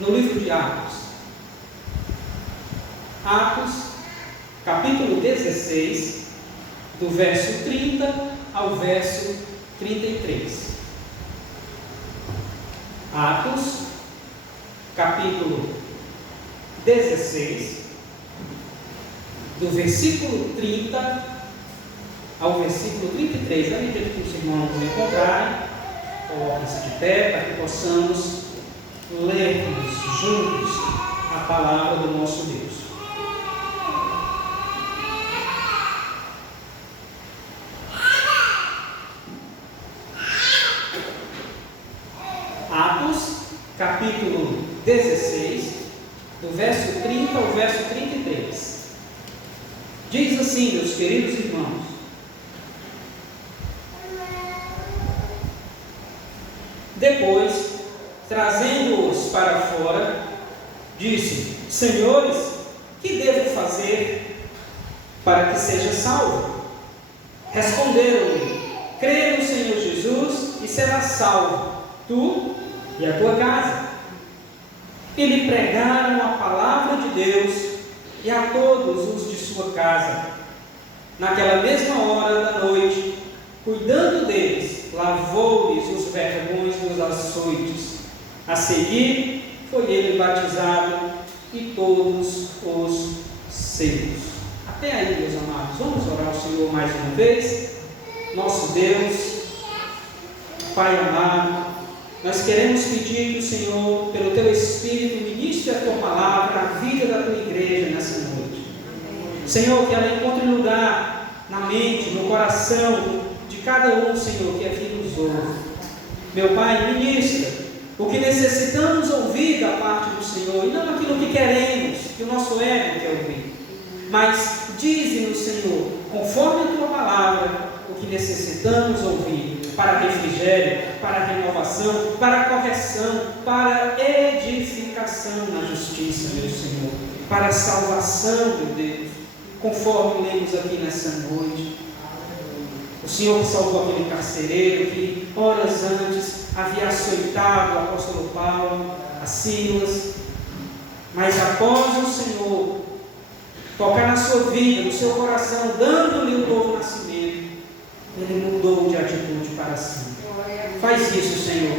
no livro de Atos. Atos, capítulo 16, do verso 30 ao verso 33. Atos, capítulo 16, do versículo 30 ao versículo 33. À medida que os irmãos encontrarem, coloquem-se de pé para que possamos lermos juntos a palavra do nosso Deus. Atos, capítulo 16, do verso 30 ao verso 33. Diz assim, meus queridos irmãos: depois, trazendo-os para fora, disse: Senhores, que devo fazer para que seja salvo? Responderam-lhe: crê no Senhor Jesus e serás salvo, tu e a tua casa. E lhe pregaram a palavra de Deus e a todos os de sua casa. Naquela mesma hora da noite, cuidando deles, lavou-lhes os vergões dos açoites. A seguir, foi ele batizado e todos os seus. Até aí, meus amados, vamos orar ao Senhor mais uma vez. Nosso Deus, Pai amado, nós queremos pedir que o Senhor, pelo Teu Espírito, ministre a Tua palavra à vida da Tua igreja nessa noite. Senhor, que ela encontre lugar na mente, no coração de cada um, Senhor, que aqui nos ouve. Meu Pai, ministra o que necessitamos ouvir da parte do Senhor, e não aquilo que queremos, que o nosso ego quer ouvir. Mas dize-nos, Senhor, conforme a Tua palavra, o que necessitamos ouvir para refrigério, para renovação, para correção, para edificação na justiça, meu Senhor, para salvação, meu Deus, conforme lemos aqui nessa noite. O Senhor que salvou aquele carcereiro que horas antes havia açoitado o apóstolo Paulo, a Silas, mas após o Senhor tocar na sua vida, no seu coração, dando-lhe um novo nascimento, ele mudou de atitude para cima. Faz isso, Senhor,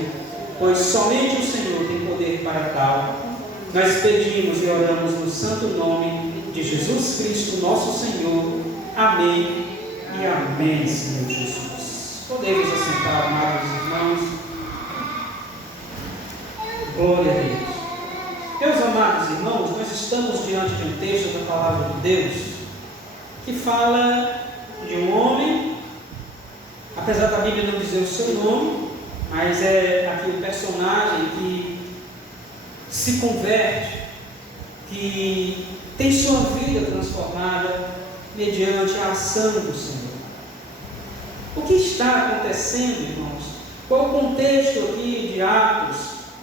pois somente o Senhor tem poder para tal. Nós pedimos e oramos no santo nome de Jesus Cristo, nosso Senhor. Amém e amém, Senhor Jesus. Podemos assentar, amados irmãos. Glória a Deus. Meus amados irmãos, nós estamos diante de um texto da palavra de Deus que fala de um homem, apesar da Bíblia não dizer o seu nome, mas é aqui o personagem que se converte, que tem sua vida transformada mediante a ação do Senhor. O que está acontecendo, irmãos? Qual o contexto aqui de Atos,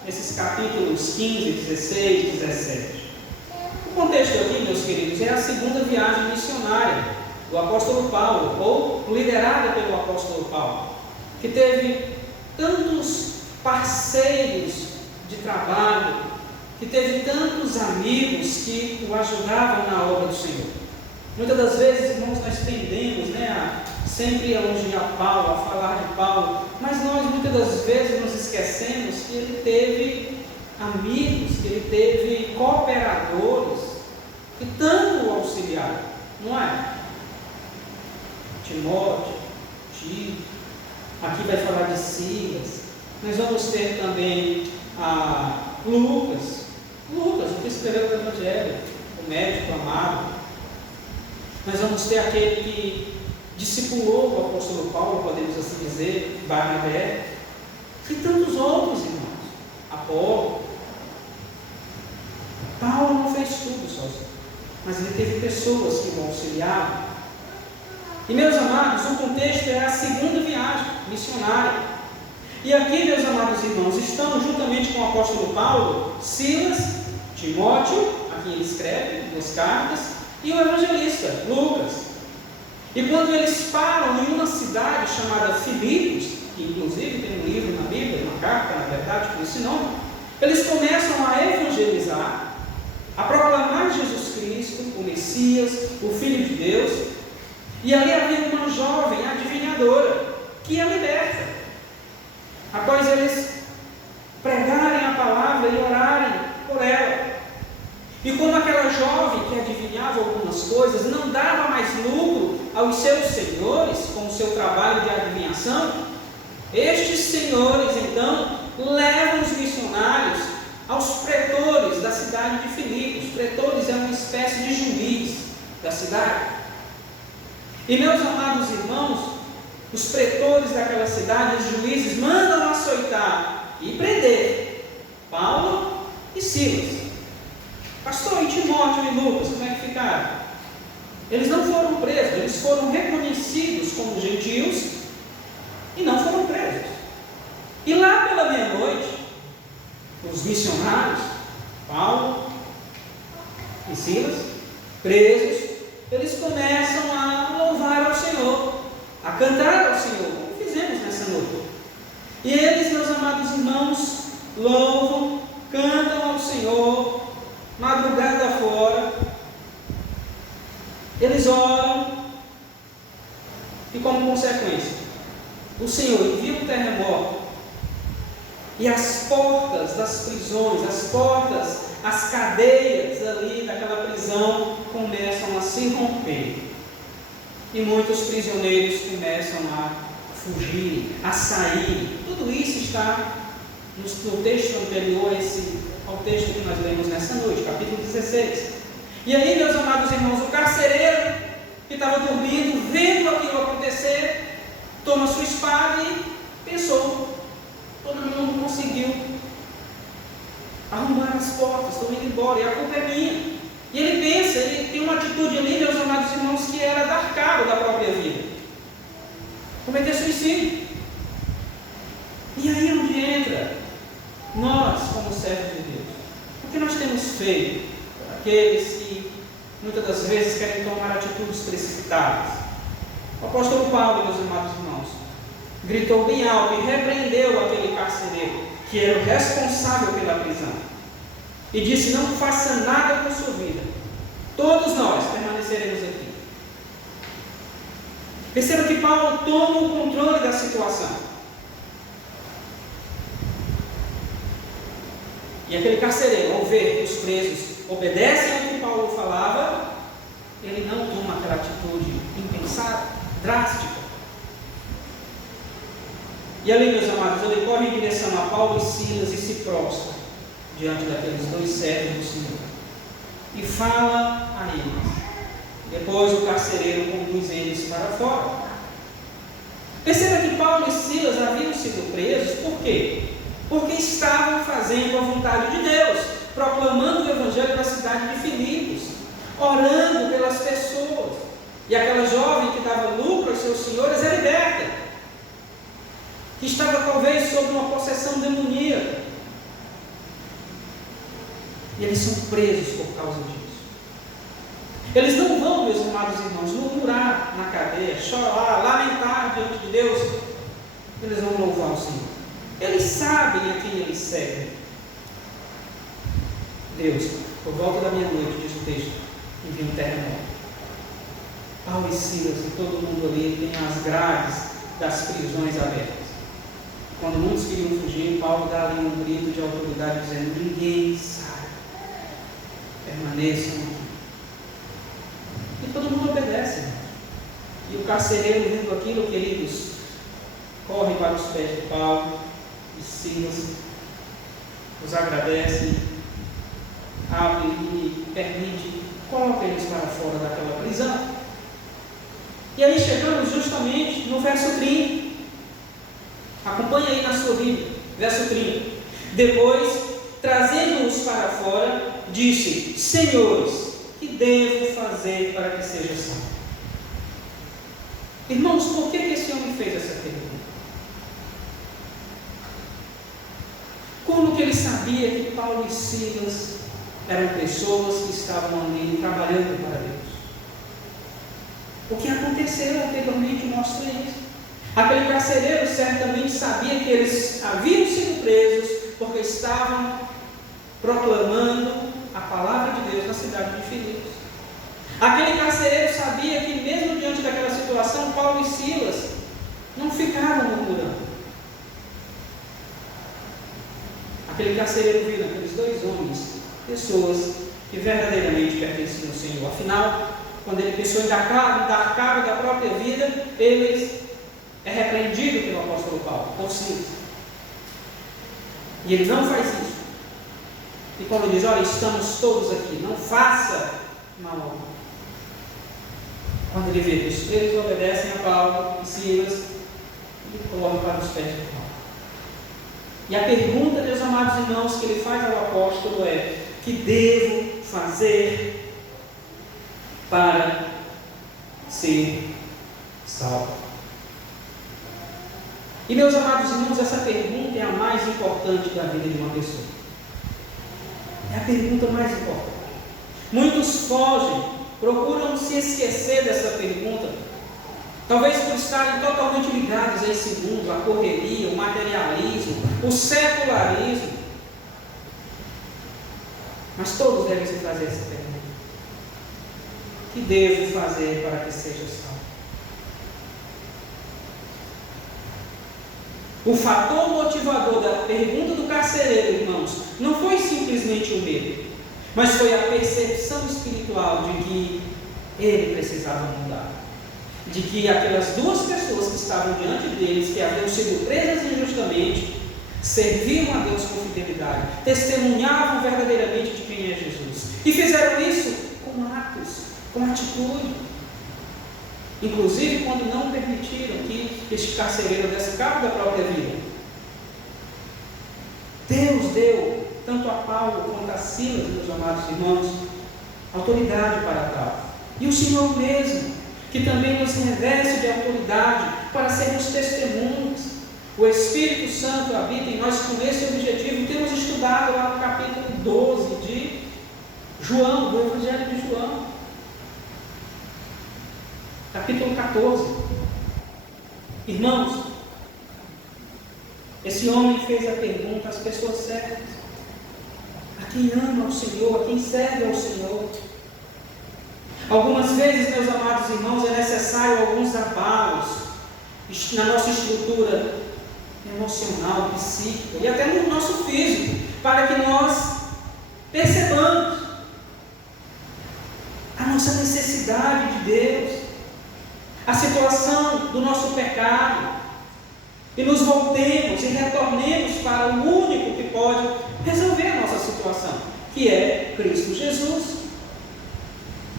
esses capítulos 15, 16, 17? O contexto aqui, meus queridos, é a segunda viagem missionária do apóstolo Paulo, ou liderada pelo apóstolo Paulo, que teve tantos parceiros de trabalho, que teve tantos amigos que o ajudavam na obra do Senhor. Muitas das vezes, irmãos, nós tendemos a sempre elogiar Paulo, a falar de Paulo, mas nós muitas das vezes nos esquecemos que ele teve amigos, que ele teve cooperadores que tanto o auxiliaram, não é? Timóteo, Tito, aqui vai falar de Silas. Nós vamos ter também Lucas, o que escreveu o Evangelho, o médico amado. Nós vamos ter aquele que discipulou o apóstolo Paulo, podemos assim dizer, Barnabé, e tantos outros irmãos, Apolo. Paulo não fez tudo sozinho, mas ele teve pessoas que o auxiliaram. E, meus amados, o contexto é a segunda viagem missionária. E aqui, meus amados irmãos, estão juntamente com o apóstolo Paulo, Silas, Timóteo, aqui ele escreve duas cartas, e o evangelista, Lucas. E quando eles param em uma cidade chamada Filipos, que inclusive tem um livro na Bíblia, uma carta, na verdade, com esse nome, Eles começam a evangelizar, a proclamar Jesus Cristo, o Messias, o Filho de Deus. E ali havia uma jovem adivinhadora que a liberta. Após eles pregarem a palavra e orarem por ela. E como aquela jovem que adivinhava algumas coisas não dava mais lucro aos seus senhores com o seu trabalho de adivinhação, estes senhores então levam os missionários aos pretores da cidade de Filipos. Os pretores é uma espécie de juiz da cidade. E meus amados irmãos, os pretores daquela cidade, os juízes, mandam açoitar e prender Paulo e Silas. Pastor, e Timóteo e Lucas, como é que ficaram? Eles não foram presos, eles foram reconhecidos como gentios e não foram presos. E lá pela meia-noite, os missionários, Paulo e Silas, presos, eles começam a louvar ao Senhor, a cantar ao Senhor, como fizemos nessa noite. E eles, meus amados irmãos, louvam, cantam ao Senhor, madrugada fora, eles oram, e como consequência, o Senhor envia um terremoto, e as portas das prisões, as cadeias ali daquela prisão começam a se romper, e muitos prisioneiros começam a fugir, a sair. Tudo isso está no texto anterior ao texto que nós lemos nessa noite, capítulo 16. E aí, meus amados irmãos, o carcereiro que estava dormindo, vendo aquilo acontecer, toma sua espada e pensou: todo mundo conseguiu arrumar as portas, estão indo embora, e a culpa é minha. E ele pensa, ele tem uma atitude ali, meus amados irmãos, que era dar cabo da própria vida, cometer suicídio. E aí onde entra nós, como servos de Deus? O que nós temos feito para aqueles que muitas das vezes querem tomar atitudes precipitadas? O apóstolo Paulo, meus amados irmãos, gritou bem alto e repreendeu aquele carcereiro, que era o responsável pela prisão, e disse: não faça nada com sua vida, todos nós permaneceremos aqui. Perceba que Paulo toma o controle da situação. E aquele carcereiro, ao ver que os presos obedecem ao que Paulo falava, ele não toma aquela atitude impensada, drástica. E ali, meus amados, ele corre em direção a Paulo e Silas e se prostra diante daqueles dois servos do Senhor e fala a eles. Depois o carcereiro conduz eles para fora. Perceba que Paulo e Silas haviam sido presos, por quê? Porque estavam fazendo a vontade de Deus, proclamando o Evangelho na cidade de Filipos, orando pelas pessoas. E aquela jovem que dava lucro aos seus senhores é liberta, que estava talvez sob uma possessão demoníaca. E eles são presos por causa disso. Eles não vão, meus amados irmãos, murmurar na cadeia, chorar, lamentar diante de Deus. Eles vão louvar o Senhor. Eles sabem a quem eles servem. Deus, por volta da meia-noite, diz o texto, envia um terremoto. Paulo e Silas e todo mundo ali tem as grades das prisões abertas. Quando muitos queriam fugir, Paulo dá ali um grito de autoridade dizendo: ninguém sai, permaneçam aqui. E todo mundo obedece. E o carcereiro, vendo aquilo, queridos, corre para os pés de Paulo e Silas, os agradece, abre e permite, coloca eles para fora daquela prisão. E aí chegamos justamente no verso 30. Acompanhe aí na sua Bíblia, verso 30. Depois, trazendo-os para fora, disse: senhores, que devo fazer para que seja salvo? Irmãos, por que esse homem fez essa pergunta? Como que ele sabia que Paulo e Silas eram pessoas que estavam ali trabalhando para Deus? O que aconteceu anteriormente mostra isso. Aquele carcereiro certamente sabia que eles haviam sido presos porque estavam proclamando a palavra de Deus na cidade de Filipos. Aquele carcereiro sabia que mesmo diante daquela situação, Paulo e Silas não ficaram murmurando. Aquele carcereiro viu naqueles dois homens pessoas que verdadeiramente pertenciam ao Senhor. Afinal, quando ele pensou em dar cabo da própria vida, ele é repreendido pelo apóstolo Paulo, por Silas. E ele não faz isso. E Paulo diz: olha, estamos todos aqui, não faça mal. Quando ele vê que eles obedecem a Paulo e Silas, ele corre para os pés de Paulo. E a pergunta, meus amados irmãos, que ele faz ao apóstolo é: que devo fazer para ser salvo? E, meus amados irmãos, essa pergunta é a mais importante da vida de uma pessoa. É a pergunta mais importante. Muitos fogem, procuram se esquecer dessa pergunta, talvez por estarem totalmente ligados a esse mundo, a correria, o materialismo, o secularismo. Mas todos devem se fazer essa pergunta: que devo fazer para que seja salvo? O fator motivador da pergunta do carcereiro, irmãos, não foi simplesmente o medo, mas foi a percepção espiritual de que ele precisava mudar. De que aquelas duas pessoas que estavam diante deles, que haviam sido presas injustamente, serviam a Deus com fidelidade, testemunhavam verdadeiramente de quem é Jesus. E fizeram isso com atos, com atitude. Inclusive quando não permitiram que este carcereiro desse cabo da própria vida. Deus deu, tanto a Paulo quanto a Silas, meus amados irmãos, autoridade para tal. E o Senhor mesmo, que também nos reveste de autoridade para sermos testemunhas. O Espírito Santo habita em nós com esse objetivo. Temos estudado lá no capítulo 12 de João, do Evangelho de João. Capítulo 14. Irmãos, esse homem fez a pergunta às pessoas certas: a quem ama o Senhor, a quem serve ao Senhor. Algumas vezes, meus amados irmãos, é necessário alguns abalos na nossa estrutura emocional, psíquica e até no nosso físico, para que nós percebamos a nossa necessidade de Deus, a situação do nosso pecado, e nos voltemos e retornemos para o único que pode resolver a nossa situação, que é Cristo Jesus,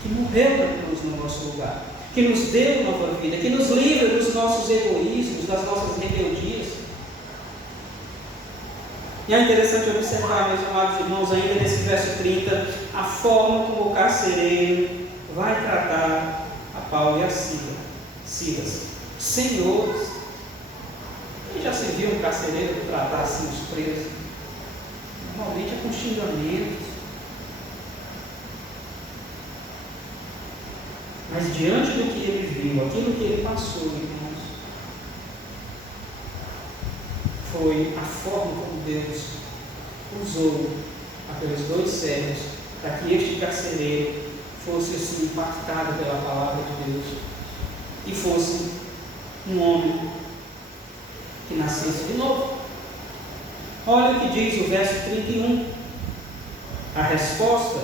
que morreu na cruz no nosso lugar, que nos deu nova vida, que nos livra dos nossos egoísmos, das nossas rebeldias. E é interessante observar, meus amados irmãos, ainda nesse verso 30, a forma como o carcereiro vai tratar a Paulo e a Silas. Senhores. Quem já se viu um carcereiro tratar assim os presos? Normalmente é com xingamentos. Mas diante do que ele viu, aquilo que ele passou, irmãos, foi a forma como Deus usou aqueles dois servos para que este carcereiro fosse assim impactado pela palavra de Deus e fosse um homem que nascesse de novo. Olha o que diz o verso 31, a resposta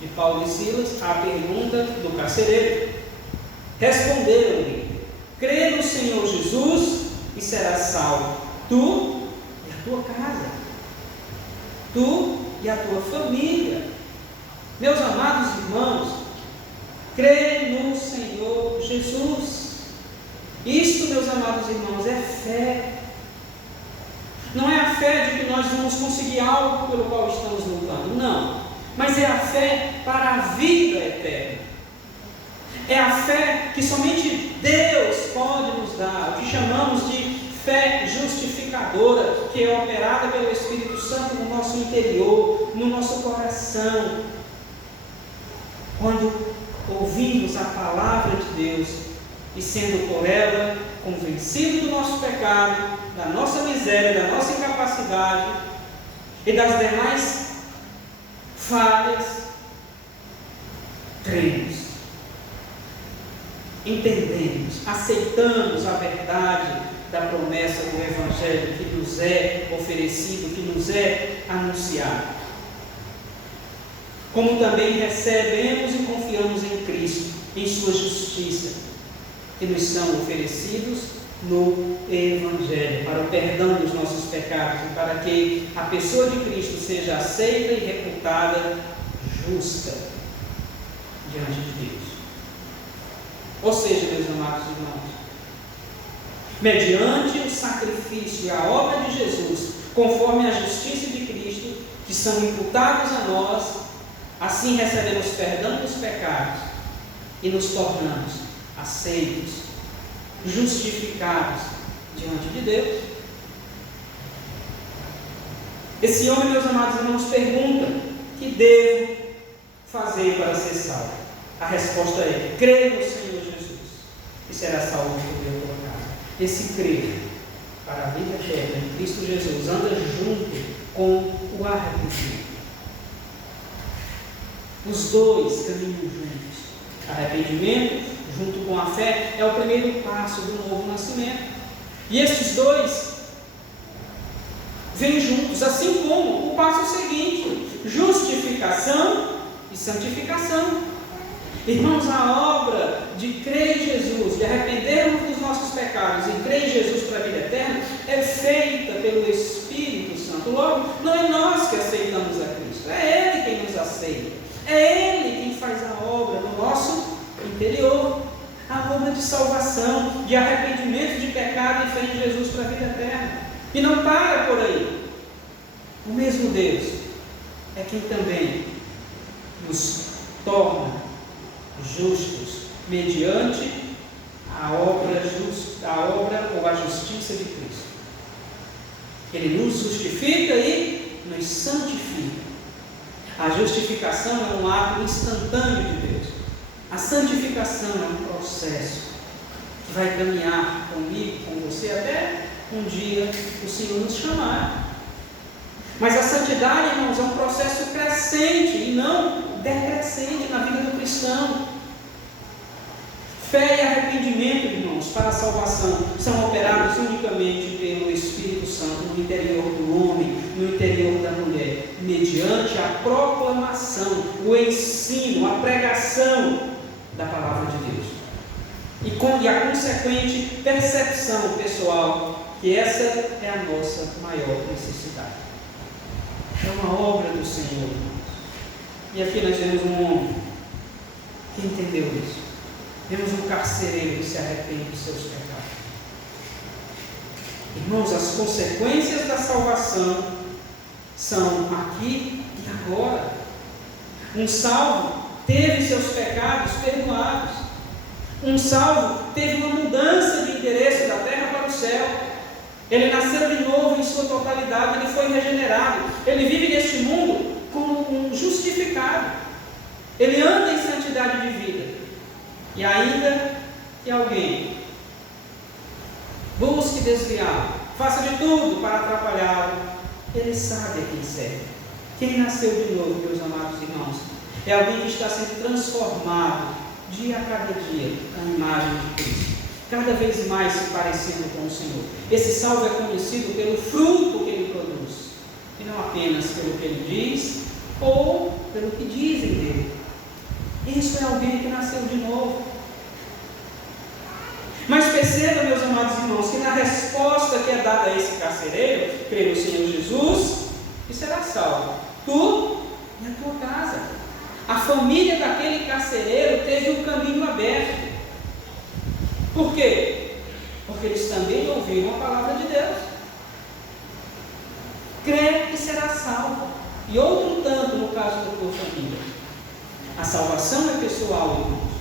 de Paulo e Silas à pergunta do carcereiro. Responderam-lhe: crê no Senhor Jesus e serás salvo, tu e a tua casa, tu e a tua família. Meus amados irmãos, crê no Senhor Jesus. Isto, meus amados irmãos, é fé. Não é a fé de que nós vamos conseguir algo pelo qual estamos lutando, não. Mas é a fé para a vida eterna. É a fé que somente Deus pode nos dar, o que chamamos de fé justificadora, que é operada pelo Espírito Santo no nosso interior, no nosso coração. Quando ouvimos a palavra de Deus e sendo por ela convencido do nosso pecado, da nossa miséria, da nossa incapacidade e das demais falhas, cremos, entendemos, aceitamos a verdade da promessa do Evangelho que nos é oferecido, que nos é anunciado. Como também recebemos e confiamos em Cristo, em sua justiça, que nos são oferecidos no Evangelho, para o perdão dos nossos pecados e para que a pessoa de Cristo seja aceita e reputada justa diante de Deus. Ou seja, meus amados irmãos, mediante o sacrifício e a obra de Jesus, conforme a justiça de Cristo, que são imputados a nós, assim recebemos perdão dos pecados e nos tornamos aceitos, justificados diante de Deus. Esse homem, meus amados irmãos, pergunta: que devo fazer para ser salvo? A resposta é: crê no Senhor Jesus e será salvo por Deus tua casa. Esse crer para a vida eterna em Cristo Jesus anda junto com o arrependimento. Os dois caminham juntos. Arrependimento junto com a fé é o primeiro passo do novo nascimento. E estes dois vêm juntos, assim como o passo seguinte: justificação e santificação. Irmãos, a obra de crer em Jesus, de arrependermos dos nossos pecados e crer em Jesus para a vida eterna, é feita pelo Espírito Santo. Logo, não é nós que aceitamos a Cristo, é Ele quem nos aceita. É Ele quem faz a obra no nosso interior, a obra de salvação, de arrependimento de pecado e fé em Jesus para a vida eterna. E não para por aí. O mesmo Deus é quem também nos torna justos mediante a obra ou a justiça de Cristo. Ele nos justifica e nos santifica. A justificação é um ato instantâneo de Deus. A santificação é um processo que vai caminhar comigo, com você, até um dia o Senhor nos chamar. Mas a santidade, irmãos, é um processo crescente e não decrescente na vida do cristão. Fé e arrependimento, irmãos, para a salvação são operados unicamente pelo Espírito Santo no interior do homem, no interior da mulher, mediante a proclamação, o ensino, a pregação da palavra de Deus. E a consequente percepção pessoal que essa é a nossa maior necessidade. É uma obra do Senhor, irmãos. E aqui nós temos um homem que entendeu isso. Temos um carcereiro que se arrepende dos seus pecados. Irmãos, as consequências da salvação são aqui e agora. Um salvo teve seus pecados perdoados. Um salvo teve uma mudança de endereço da terra para o céu. Ele nasceu de novo em sua totalidade, ele foi regenerado. Ele vive neste mundo como um justificado. Ele anda em santidade de vida. E ainda que alguém busque desviá-lo, faça de tudo para atrapalhá-lo, ele sabe a quem serve. Quem nasceu de novo, meus amados irmãos, é alguém que está sendo transformado dia a cada dia na imagem de Cristo, cada vez mais se parecendo com o Senhor. Esse salvo é conhecido pelo fruto que ele produz, e não apenas pelo que ele diz ou pelo que dizem dele. Isso é alguém que nasceu de novo. Mas perceba, meus amados irmãos, que na resposta que é dada a esse carcereiro, crê no Senhor Jesus e será salvo, tu e a tua casa. A família daquele carcereiro teve um caminho aberto. Por quê? Porque eles também ouviram a palavra de Deus. Crê e será salvo. E outro tanto no caso da tua família. A salvação é pessoal, irmãos.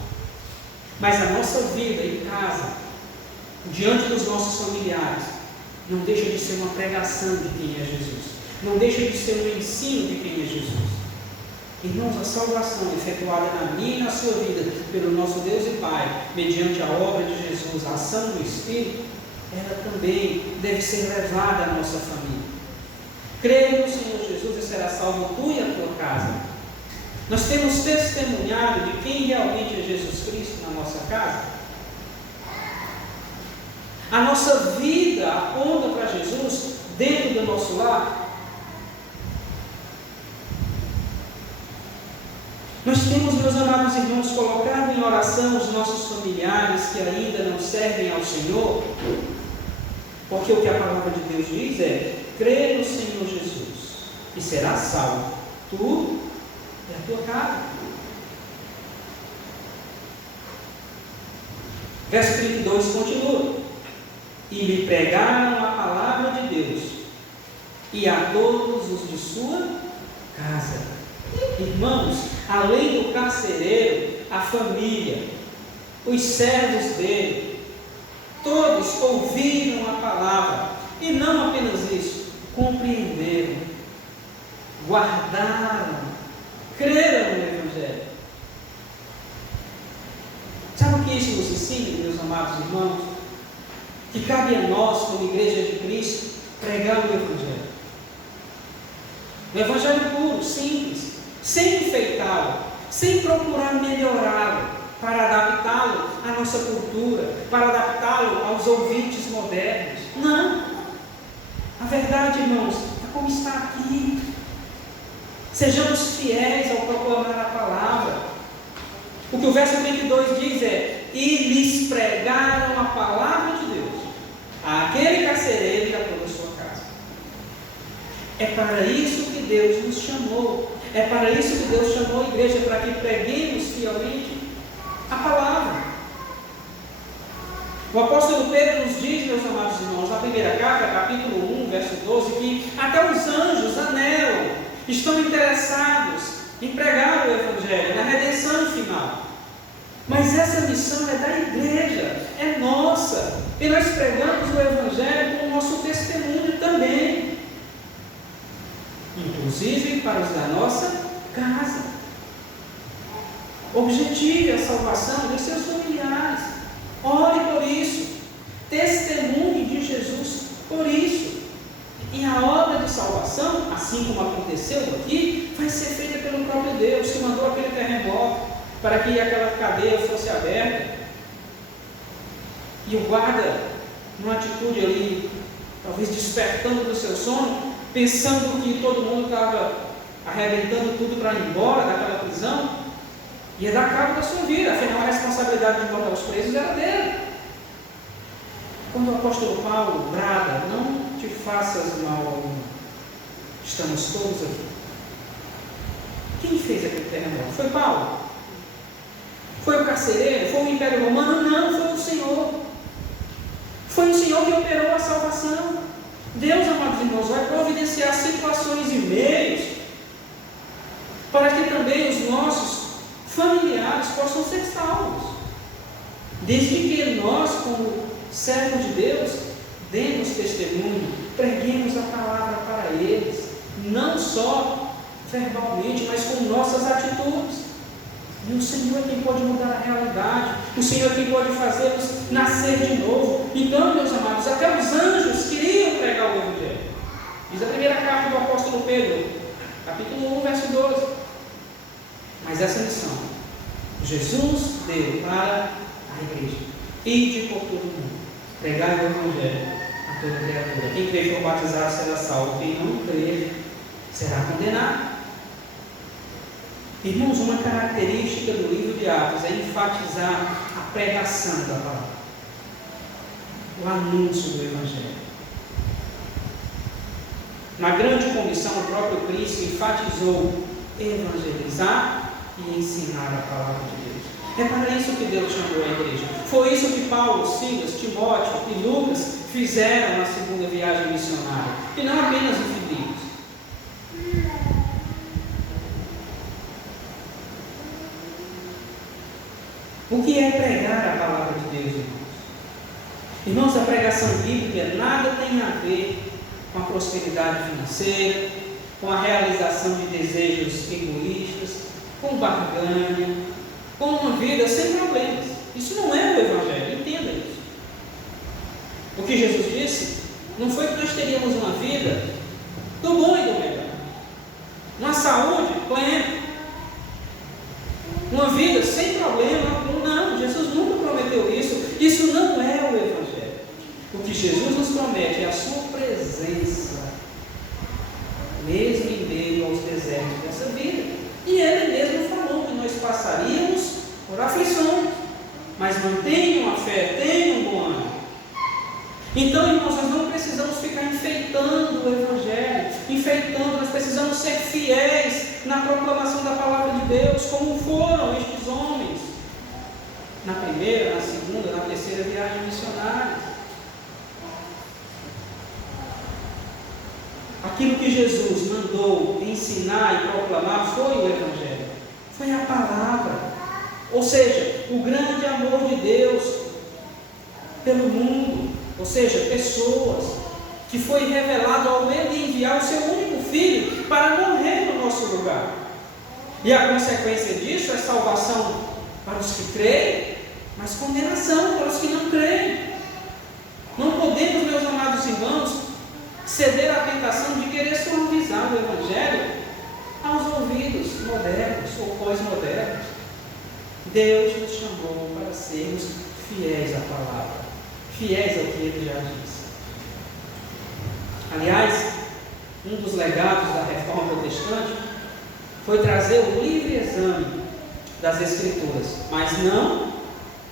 Mas a nossa vida em casa, diante dos nossos familiares, não deixa de ser uma pregação de quem é Jesus. Não deixa de ser um ensino de quem é Jesus. Irmãos, a salvação efetuada na minha e na sua vida pelo nosso Deus e Pai, mediante a obra de Jesus, a ação do Espírito, ela também deve ser levada à nossa família. Creia no Senhor Jesus e será salvo tu e a tua casa. Nós temos testemunhado de quem realmente é Jesus Cristo na nossa casa? A nossa vida aponta para Jesus dentro do nosso lar? Nós temos, meus amados irmãos, colocado em oração os nossos familiares que ainda não servem ao Senhor? Porque o que a palavra de Deus diz é: crê no Senhor Jesus e serás salvo, tu e a tua casa. Verso 32 continua: e me pregaram a palavra de Deus, e a todos os de sua casa. Irmãos, além do carcereiro, a família, os servos dele, todos ouviram a palavra, e não apenas isso, compreenderam, guardaram, creram no Evangelho. Sabe o que isso nos ensina, meus amados irmãos? Que cabe a nós, como Igreja de Cristo, pregar o Evangelho. O Evangelho puro, simples, sem enfeitá-lo, sem procurar melhorá-lo, para adaptá-lo à nossa cultura, para adaptá-lo aos ouvintes modernos. Não! A verdade, irmãos, é como está aqui. Sejamos fiéis ao proclamar a palavra. O que o verso 32 diz é: e lhes pregaram a palavra de Deus, àquele carcereiro e a toda a sua casa. É para isso que Deus nos chamou. É para isso que Deus chamou a igreja, para que preguemos fielmente a palavra. O apóstolo Pedro nos diz, meus amados irmãos, na primeira carta, capítulo 1, verso 12, que até os anjos anelam, estão interessados em pregar o Evangelho, na redenção final. Mas essa missão é da igreja, é nossa, e nós pregamos o Evangelho com o nosso testemunho também, inclusive para os da nossa casa. Objetive a salvação dos seus familiares, ore por isso, testemunhe de Jesus por isso. E a obra de salvação, assim como aconteceu aqui, vai ser feita pelo próprio Deus, que mandou aquele terremoto para que aquela cadeia fosse aberta. E o guarda, numa atitude ali, talvez despertando do seu sono, pensando que todo mundo estava arrebentando tudo para ir embora daquela prisão, ia dar cabo da sua vida, afinal a responsabilidade de guardar os presos era dele. Quando o apóstolo Paulo brada: não te faças mal, estamos todos aqui. Quem fez aquele terremoto? Foi Paulo? Foi o carcereiro? Foi o Império Romano? Não, foi o Senhor. Foi o Senhor que operou a salvação. Deus, amados irmãos, vai providenciar situações e meios para que também os nossos familiares possam ser salvos, desde que nós, como servos de Deus, demos testemunho, preguemos a palavra para eles, não só verbalmente, mas com nossas atitudes. E o Senhor é quem pode mudar a realidade, o Senhor é quem pode fazê-los nascer de novo. Então, meus amados, até os anjos queriam pregar o Evangelho. Diz a primeira carta do apóstolo Pedro, capítulo 1, verso 12. Mas essa missão, Jesus deu para a igreja: ide por todo mundo, pregai o Evangelho a toda criatura. Quem crer e for batizado será salvo, quem não crer será condenado. Irmãos, uma característica do livro de Atos é enfatizar a pregação da palavra, o anúncio do Evangelho. Na grande comissão, o próprio Cristo enfatizou evangelizar e ensinar a palavra de Deus. É para isso que Deus chamou a igreja. Foi isso que Paulo, Silas, Timóteo e Lucas fizeram na segunda viagem missionária, e não apenas em Filipos. O que é pregar a palavra de Deus, irmãos? Irmãos, a pregação bíblica nada tem a ver com a prosperidade financeira, com a realização de desejos egoístas, com barganha, com uma vida sem problemas. Isso não é o Evangelho, entenda isso. O que Jesus disse não foi que nós teríamos uma vida do bom e do melhor, uma saúde plena, uma vida sem problema algum. Não, Jesus nunca prometeu isso. Isso não é o Evangelho. O que Jesus nos promete é a sua presença, mesmo em meio aos desertos dessa vida. E Ele mesmo falou que nós passaríamos por aflições, mas mantenham a fé, tenham um bom ânimo. Então, irmãos, nós não precisamos ficar enfeitando o Evangelho, nós precisamos ser fiéis na proclamação da palavra de Deus, como foram estes homens, na primeira, na segunda, na terceira viagem missionária. Aquilo que Jesus mandou ensinar e proclamar foi o Evangelho, foi a palavra, ou seja, o grande amor de Deus pelo mundo, ou seja, pessoas, que foi revelado ao Ele enviar o seu único Filho para morrer no nosso lugar. E a consequência disso é salvação para os que creem, mas condenação para os que não creem. Não podemos, meus amados irmãos, ceder à tentação de querer suavizar o Evangelho aos ouvidos modernos ou pós-modernos. Deus nos chamou para sermos fiéis à palavra, fiéis ao que Ele já disse. Aliás, um dos legados da Reforma Protestante foi trazer o livre exame das Escrituras, mas não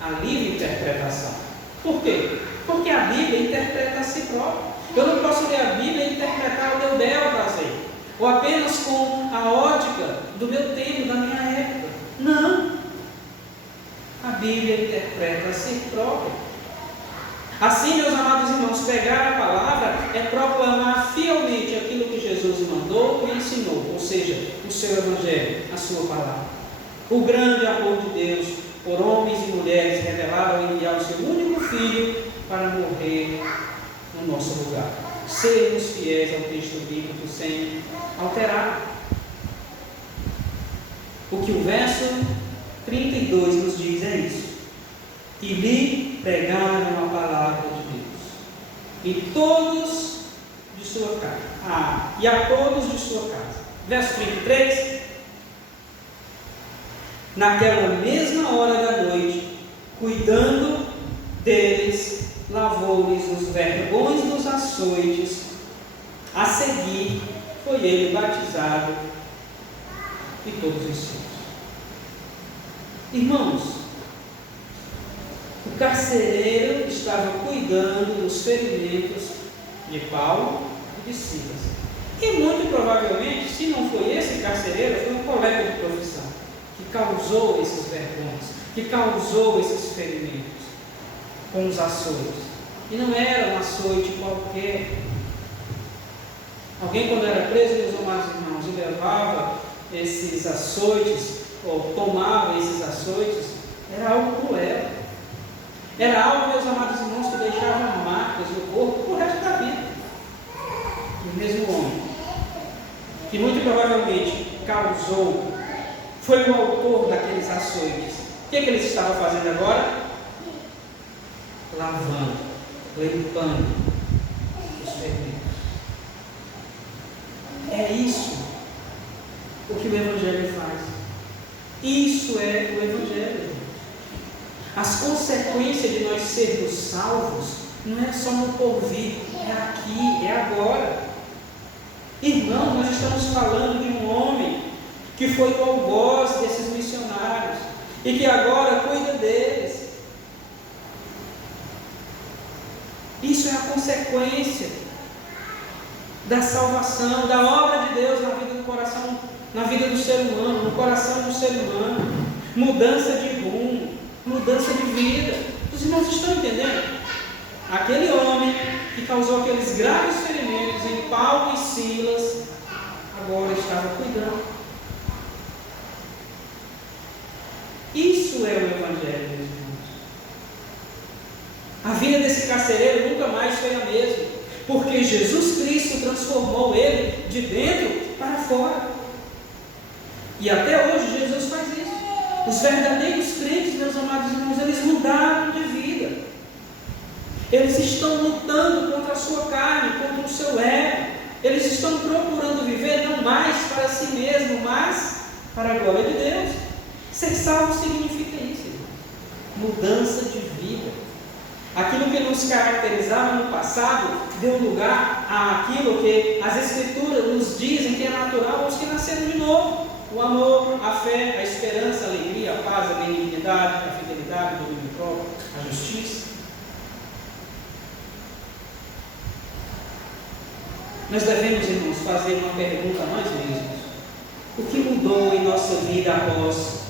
a livre interpretação. Por quê? Porque a Bíblia interpreta a si própria. Eu não posso ler a Bíblia e interpretar o meu bel prazer, ou apenas com a ótica do meu tempo, da minha época. Não! A Bíblia interpreta a si própria. Assim, meus amados irmãos, pegar a palavra é proclamar fielmente aquilo que Jesus mandou e ensinou, ou seja, o seu Evangelho, a sua palavra. O grande amor de Deus por homens e mulheres revelado ao enviar o seu único Filho para morrer no nosso lugar. Sermos fiéis ao texto bíblico sem alterar. O que o verso 32 nos diz é isso. E lhe pregaram a palavra de Deus, e todos de sua casa, e a todos de sua casa. Verso 33. Naquela mesma hora da noite, cuidando deles, lavou-lhes os vergões dos açoites. A seguir, foi ele batizado e todos os seus. Irmãos, o carcereiro estava cuidando dos ferimentos de Paulo e de Silas. E muito provavelmente, se não foi esse carcereiro, foi um colega de profissão que causou esses vergões, que causou esses ferimentos com os açoites. E não era um açoite qualquer. Alguém, quando era preso, meus amados irmãos, e levava esses açoites, ou tomava esses açoites, era algo cruel. Era algo, meus amados irmãos, que deixava marcas no corpo para o resto da vida. E o mesmo homem, que muito provavelmente causou, foi o autor daqueles açoites. O que ele estava fazendo agora? Lavando, limpando os ferimentos. É isso o que o Evangelho faz. Isso é o Evangelho. As consequências de nós sermos salvos não é só no porvir, é aqui, é agora. Irmão, nós estamos falando de um homem que foi o algoz desses missionários e que agora cuida deles. Isso é a consequência da salvação, da obra de Deus na vida do coração, na vida do ser humano, no coração do ser humano. Mudança de rumo, mudança de vida. Os irmãos estão entendendo? Aquele homem que causou aqueles graves ferimentos em Paulo e Silas, agora estava cuidando. Isso é o Evangelho, meus irmãos. A vida desse carcereiro nunca mais foi a mesma, porque Jesus Cristo transformou ele de dentro para fora. E até hoje Jesus faz isso. Os verdadeiros crentes, meus amados irmãos, eles mudaram de vida. Eles estão lutando contra a sua carne, contra o seu ego. Eles estão procurando viver não mais para si mesmo, mas para a glória de Deus. Ser salvo significa isso, irmãos. Mudança de vida. Aquilo que nos caracterizava no passado deu lugar àquilo que as Escrituras nos dizem que é natural aos que nasceram de novo. O amor, a fé, a esperança, a alegria, a paz, a benignidade, a fidelidade, o domínio próprio, a justiça. Nós devemos, irmãos, fazer uma pergunta a nós mesmos. O que mudou em nossa vida após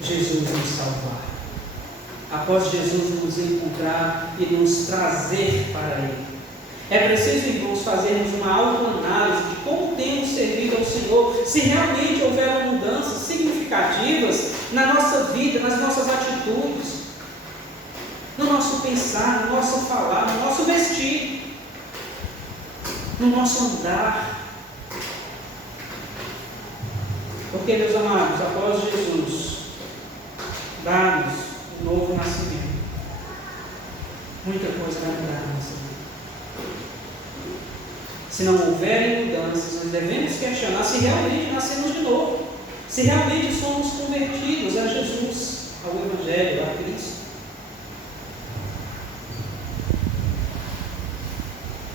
Jesus nos salvar? Após Jesus nos encontrar e nos trazer para Ele. É preciso, irmãos, fazermos uma autoanálise de como temos servido ao Senhor, se realmente houveram mudanças significativas na nossa vida, nas nossas atitudes, no nosso pensar, no nosso falar, no nosso vestir, no nosso andar. Porque, meus amados, após Jesus dar-nos um novo nascimento, muita coisa vai mudar na nossa vida. Se não houverem mudanças, nós devemos questionar se realmente nascemos de novo, se realmente somos convertidos a Jesus, ao Evangelho, a Cristo.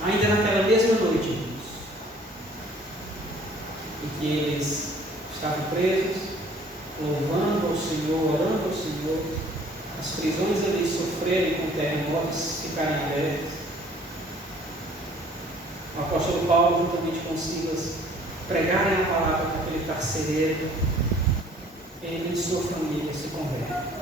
Ainda naquela mesma noite, irmãos, em que eles estavam presos, louvando ao Senhor, orando ao Senhor, as prisões ali sofrerem com terremotos, ficarem abertas. O apóstolo Paulo, juntamente com Silas, pregarem a palavra para aquele carcereiro, ele e sua família se convertem.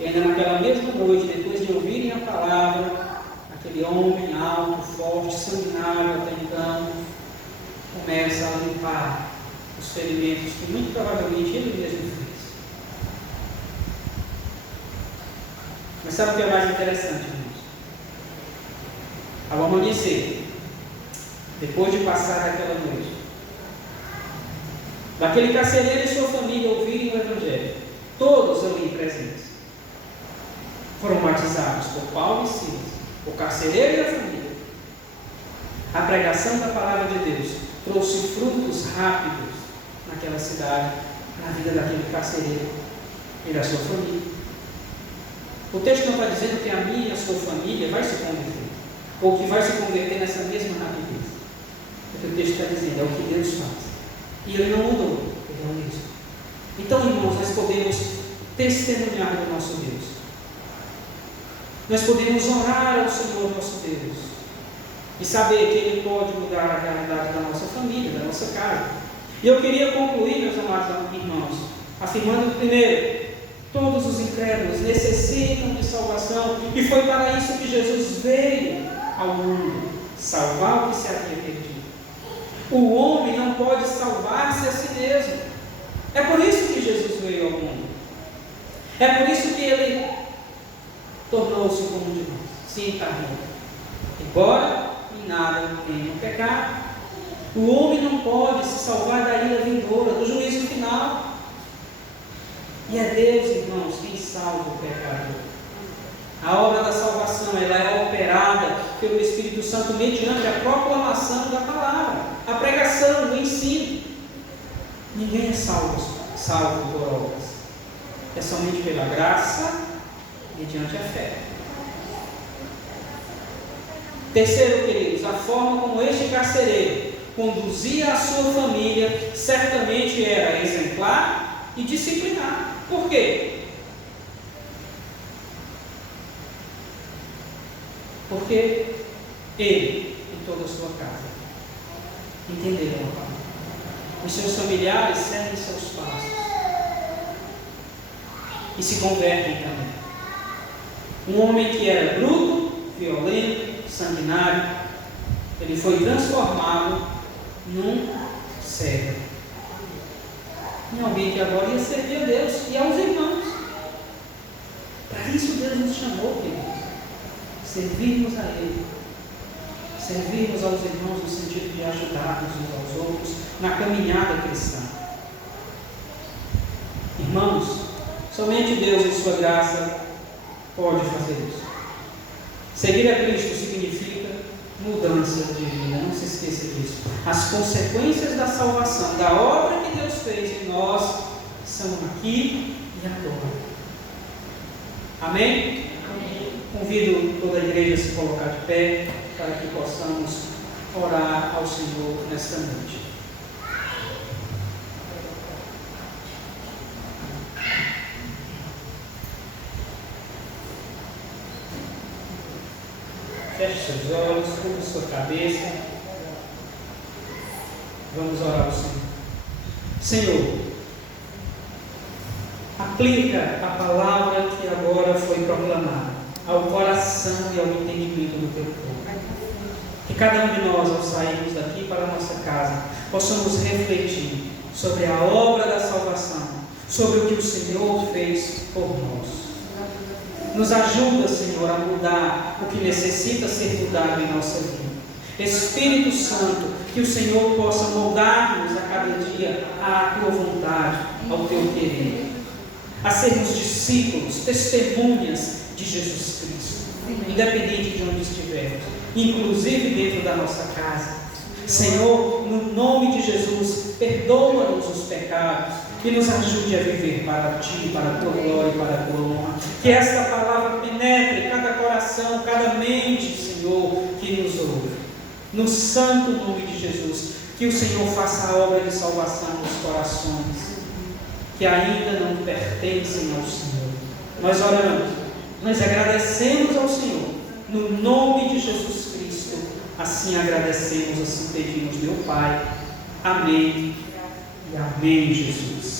E ainda naquela mesma noite, depois de ouvirem a palavra, aquele homem alto, forte, sanguinário até então, começa a limpar os ferimentos que muito provavelmente ele mesmo fez. Mas sabe o que é mais interessante, irmãos? Ao amanhecer, depois de passar aquela noite, daquele carcereiro e sua família ouvirem o Evangelho, todos ali presentes foram batizados por Paulo e Silas, o carcereiro e a família. A pregação da palavra de Deus trouxe frutos rápidos naquela cidade, na vida daquele carcereiro e da sua família. O texto não está dizendo que a minha e a sua família vai se converter, ou que vai se converter nessa mesma rapidez. O que o texto está dizendo é o que Deus faz. E Ele não mudou, Ele é o mesmo. Então, irmãos, nós podemos testemunhar do nosso Deus. Nós podemos orar ao Senhor nosso Deus e saber que Ele pode mudar a realidade da nossa família, da nossa casa. E eu queria concluir, meus amados irmãos, afirmando que, primeiro, todos os incrédulos necessitam de salvação, e foi para isso que Jesus veio ao mundo, salvar o que se havia perdido. O homem não pode salvar-se a si mesmo. É por isso que Jesus veio ao mundo. É por isso que Ele tornou-se como de nós, se encarnou. Embora em nada tenha pecado, o homem não pode se salvar da ira vindoura, do juízo final. E é Deus, irmãos, quem salva o pecador. A obra da salvação, ela é operada pelo Espírito Santo mediante a proclamação da palavra, a pregação, o ensino. Ninguém é salvo por obras. É somente pela graça, mediante a fé. Terceiro, queridos, a forma como este carcereiro conduzia a sua família certamente era exemplar e disciplinar. Por quê? Porque ele e toda a sua casa entenderam a palavra. Os seus familiares seguem seus passos e se convertem também. Um homem que era bruto, violento, sanguinário, ele foi transformado num servo, em alguém que agora ia servir a Deus e aos irmãos. Para isso Deus nos chamou, queridos. Servirmos a Ele, servirmos aos irmãos no sentido de ajudarmos uns aos outros na caminhada cristã. Irmãos, somente Deus em sua graça pode fazer isso. Seguir a Cristo significa mudança de vida. Não se esqueça disso. As consequências da salvação, da obra que Deus fez em nós, são aqui e agora. Amém? Amém. Convido toda a igreja a se colocar de pé para que possamos orar ao Senhor nesta noite. Feche seus olhos, cubra sua cabeça. Vamos orar ao Senhor. Senhor, aplica a palavra que agora foi proclamada ao coração e ao entendimento do teu povo. Que cada um de nós, ao sairmos daqui para a nossa casa, possamos refletir sobre a obra da salvação, sobre o que o Senhor fez por nós. Nos ajuda, Senhor, a mudar o que necessita ser mudado em nossa vida. Espírito Santo, que o Senhor possa moldar-nos a cada dia à tua vontade, ao teu querer, a sermos discípulos, testemunhas de Jesus Cristo, independente de onde estivermos, inclusive dentro da nossa casa. Senhor, no nome de Jesus, perdoa-nos os pecados e nos ajude a viver para Ti, para a Tua glória e para a Tua honra. Que esta palavra penetre cada coração, cada mente, Senhor, que nos ouve. No santo nome de Jesus, que o Senhor faça a obra de salvação nos corações que ainda não pertencem ao Senhor. Nós oramos, nós agradecemos ao Senhor, no nome de Jesus Cristo. Assim agradecemos, assim pedimos, meu Pai. Amém e amém, Jesus.